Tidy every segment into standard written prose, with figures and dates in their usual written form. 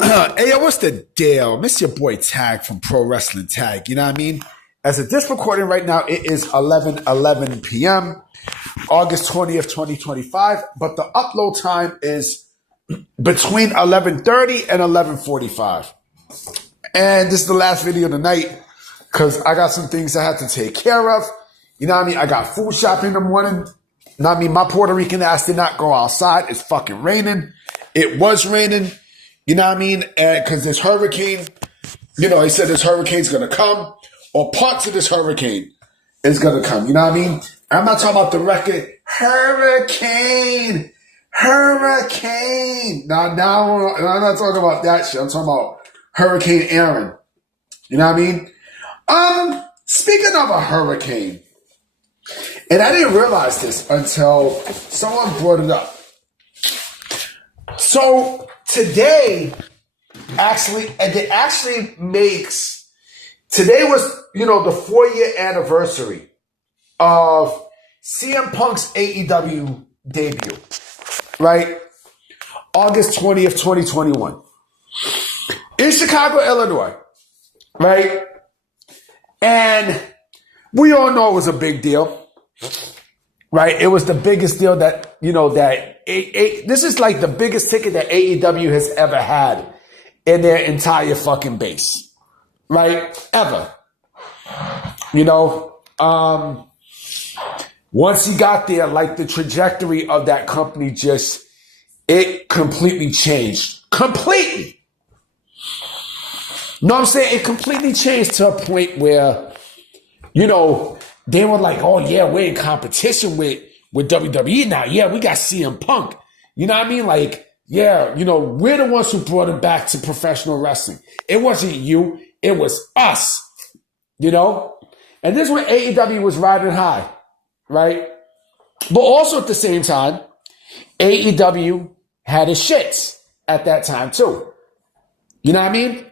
Hey, yo, what's the deal? Miss your boy Tag from Pro Wrestling Tag. You know what I mean? As of this recording right now, it is 11:11 p.m., August 20th, 2025. But the upload time is between 11:30 and 11:45. And this is the last video of the night because I got some things I have to take care of. You know what I mean? I got food shopping in the morning. You know what I mean? My Puerto Rican ass did not go outside. It's fucking raining. It was raining. You know what I mean? Because this hurricane, you know, he said this hurricane's going to come, or parts of this hurricane is going to come. You know what I mean? I'm not talking about the record, hurricane. No, I'm not talking about that shit. I'm talking about Hurricane Aaron. You know what I mean? Speaking of a hurricane, and I didn't realize this until someone brought it up. So today today was, you know, the 4-year anniversary of CM Punk's AEW debut, right? August 20th, 2021. In Chicago, Illinois, right? And we all know it was a big deal, right? It was the biggest deal that, you know, this is like the biggest ticket that AEW has ever had in their entire fucking base, right? Ever. You know, once he got there, like the trajectory of that company it completely changed. Completely. You know what I'm saying? It completely changed to a point where, you know, they were like, oh yeah, we're in competition with WWE now. Yeah, we got CM Punk. You know what I mean? Like, yeah, you know, we're the ones who brought him back to professional wrestling. It wasn't you. It was us. You know? And this is when AEW was riding high, right? But also at the same time, AEW had its shits at that time too. You know what I mean?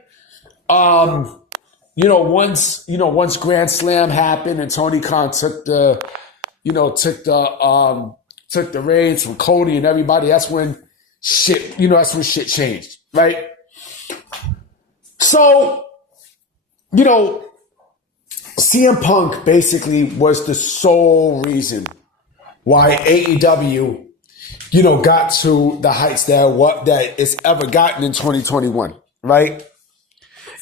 Once Grand Slam happened and Tony Khan took the reins from Cody and everybody, that's when shit changed, right? So, you know, CM Punk basically was the sole reason why AEW, you know, got to the heights that it's ever gotten in 2021, right?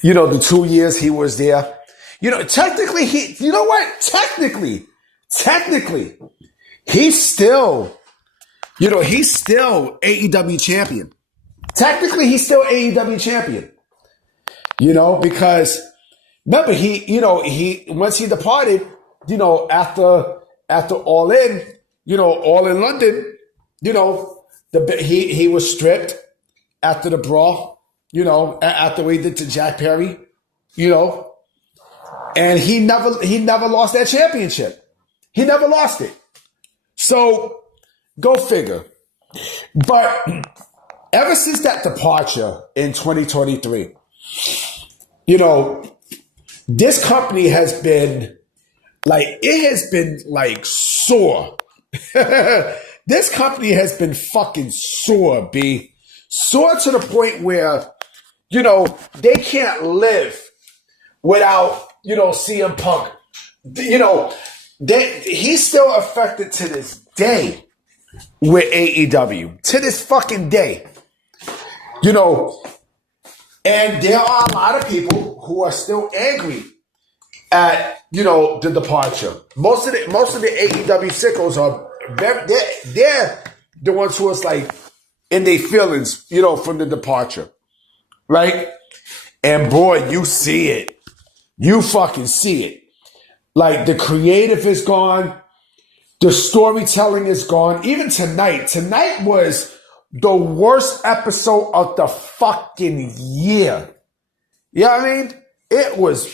You know, the 2 years he was there. You know, technically, he's still AEW champion. Technically, he's still AEW champion. You know, because remember, once he departed, you know, after All In London, you know, he was stripped after the brawl. You know, after what he did to Jack Perry, you know, and he never lost that championship. He never lost it. So go figure. But ever since that departure in 2023, you know, this company has been sore. This company has been fucking sore, B. Sore to the point where, you know, they can't live without, you know, CM Punk. You know, he's still affected to this day with AEW. To this fucking day. You know, and there are a lot of people who are still angry at, you know, the departure. Most of the AEW sickos they're the ones who was like in their feelings, you know, from the departure. Right? And boy, you see it. You fucking see it. Like the creative is gone. The storytelling is gone. Even tonight. Tonight was the worst episode of the fucking year. You know what I mean? It was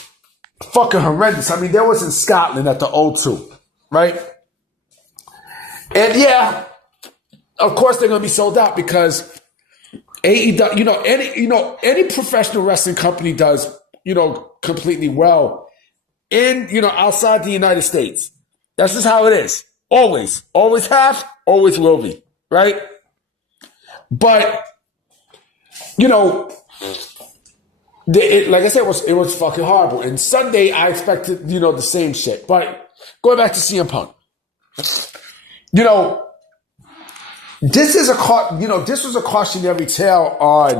fucking horrendous. I mean, there was in Scotland at the O2. Right? And yeah, of course they're going to be sold out because AEW, any professional wrestling company does, you know, completely well in, you know, outside the United States. That's just how it is. Always. Always have, always will be. Right? But, you know, Like I said, it was fucking horrible. And Sunday, I expected, the same shit. But going back to CM Punk, this is this was a cautionary tale on,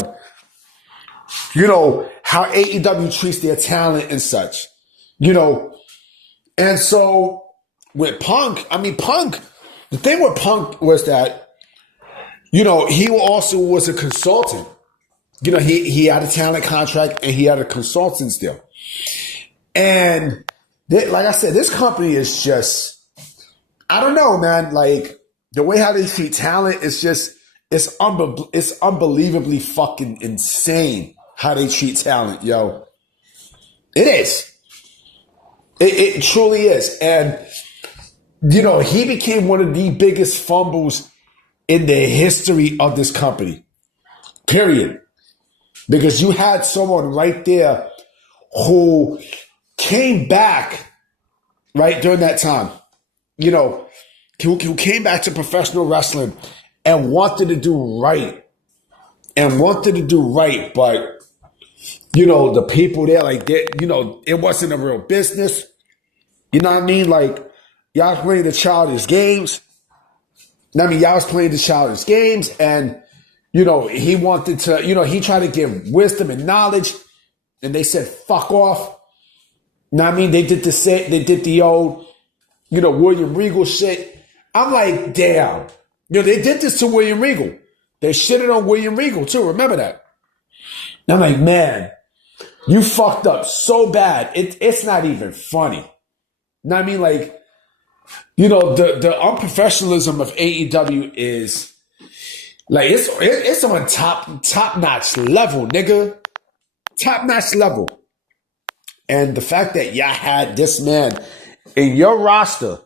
how AEW treats their talent and such, And so with Punk, the thing with Punk was that, he also was a consultant. He had a talent contract and he had a consultant's deal. And like I said, this company is just, I don't know, man. Like the way how they treat talent is just, it's unbelievably fucking insane how they treat talent, yo. It is. It truly is. And, he became one of the biggest fumbles in the history of this company. Period. Because you had someone right there who came back, right, during that time, who came back to professional wrestling and wanted to do right. But, the people there, like, it wasn't a real business. You know what I mean? Like, y'all was playing the childish games. Y'all was playing the childish games and, he wanted to, he tried to give wisdom and knowledge and they said, fuck off. They did the old, William Regal shit. I'm like, damn. They did this to William Regal. They shitted on William Regal too. Remember that? And I'm like, man, you fucked up so bad. It's not even funny. Like, the unprofessionalism of AEW is like, it's on top-notch level, nigga. Top-notch level. And the fact that y'all had this man in your roster,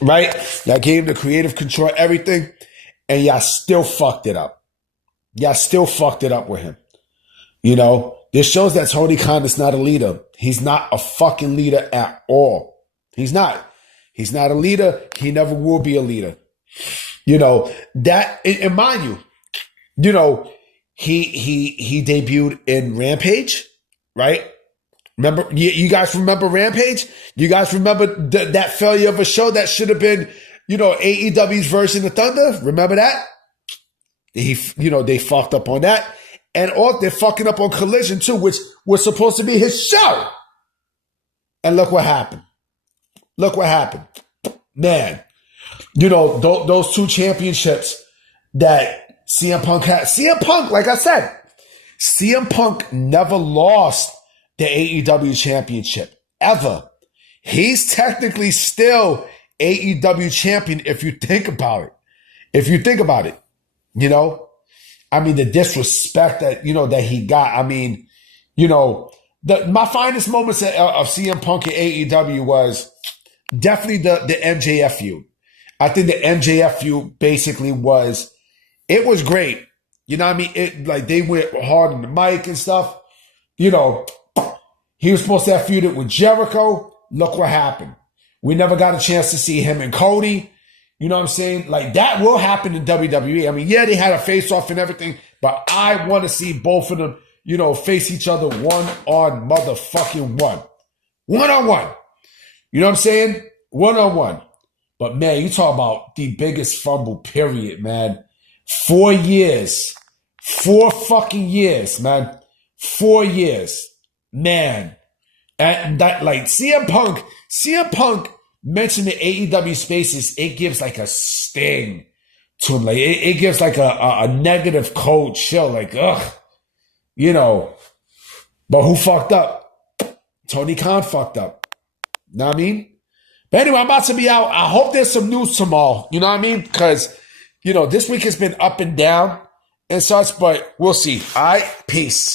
right? Y'all gave him the creative control, everything, and y'all still fucked it up. Y'all still fucked it up with him. This shows that Tony Khan is not a leader. He's not a fucking leader at all. He's not. He's not a leader. He never will be a leader. That, and mind you, he debuted in Rampage, right? Remember, you guys remember Rampage? You guys remember that failure of a show that should have been, AEW's version of Thunder? Remember that? They fucked up on that. And they're fucking up on Collision too, which was supposed to be his show. And look what happened. Man, those two championships that CM Punk had. CM Punk, like I said, CM Punk never lost the AEW championship, ever. He's technically still AEW champion if you think about it. The disrespect that, that he got. My finest moments of CM Punk at AEW was definitely the MJF feud. I think the MJF feud basically it was great. They went hard on the mic and stuff. He was supposed to have feuded with Jericho. Look what happened. We never got a chance to see him and Cody. You know what I'm saying? Like, that will happen in WWE. They had a face-off and everything, but I want to see both of them, face each other one-on motherfucking one. One-on-one. You know what I'm saying? One-on-one. But, man, you talk about the biggest fumble, period, man. 4 years. 4 fucking years, man. 4 years. Man. And that, like, CM Punk mentioned the AEW spaces, it gives like a sting to him. Like, it gives like a negative cold chill. Like, ugh. But who fucked up? Tony Khan fucked up. Know what I mean? But anyway, I'm about to be out. I hope there's some news tomorrow. You know what I mean? Because, this week has been up and down and such, but we'll see. All right? Peace.